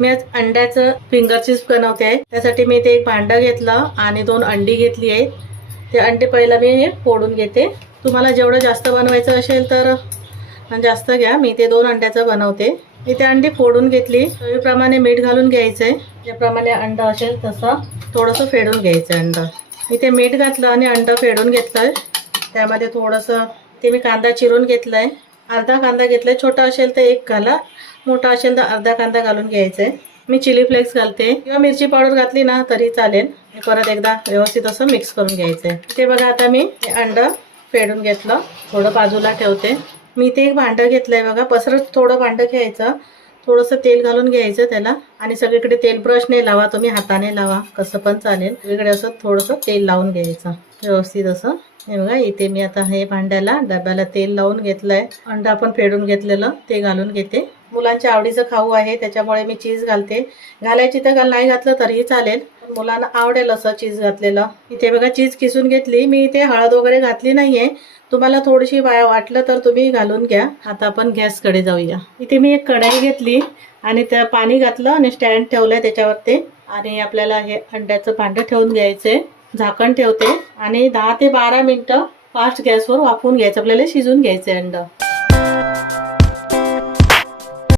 मी आज अंड्याचं फिंगर चीज बनवते आहे। त्यासाठी मी ते एक भांडं घेतलं आणि 2 अंडी घेतली आहेत। ते अंडे पहिला मी हे फोडून घेते। तुम्हाला जेवढं जास्त बनवायचं असेल तर जास्त घ्या। मी ते 2 अंड्याचं बनवते। इथे अंडी फोडून घेतली। चवीप्रमाणे मीठ घालून घ्यायचंय। ज्याप्रमाणे अंडा असेल तसं थोडंसं फेडून घ्यायचं अंडा। इथे मीठ घातलं आणि अंडा फेडून घेतलंय। त्यामध्ये थोडंसं ते मी कांदा चिरून घेतलाय। अर्धा कांदा घेतलाय। छोटा असेल तर एक घाला, मोठा असेल तर अर्धा कांदा घालून घ्यायचंय। मी चिली फ्लेक्स घालते किंवा मिरची पावडर घातली ना तरी चालेल। परत एकदा व्यवस्थित असं मिक्स करून घ्यायचंय। इथे बघा आता मी अंडा फेडून घेतलं, थोडं बाजूला ठेवते। मी इथे एक भांडं घेतलंय बघा, पसरट थोडं भांडं घ्यायचं, थोडंसं तेल घालून घ्यायचं त्याला आणि सगळीकडे तेल ब्रशने लावा, तुम्ही हाताने लावा कसं पण चालेल। सगळीकडे असं थोडंसं तेल लावून घ्यायचं व्यवस्थित असं। हे बघा इथे मी आता हे भांड्याला डब्याला तेल लावून घेतलंय। अंडा आपण फेडून घेतलेलं ते घालून घेते। मुलांच्या आवडीचं खाऊ आहे त्याच्यामुळे मी चीज घालते। घालायची तर नाही घातलं तरीही चालेल, मुलांना आवडेल असं चीज घातलेलं। इथे बघा चीज किसून घेतली। मी इथे हळद वगैरे घातली नाहीये, तुम्हाला थोडीशी वाटलं तर तुम्ही घालून घ्या। आता आपण गॅसकडे जाऊया। इथे मी एक कढाई घेतली आणि त्या पाणी घातलं आणि स्टँड ठेवलंय त्याच्यावरती आणि आपल्याला हे अंड्याचं भांडं ठेवून घ्यायचंय। झाकण ठेवते आणि 10 ते 12 मिनिटं फास्ट गॅसवर वाफवून घ्यायचं, आपल्याला शिजून घ्यायचं अंडं।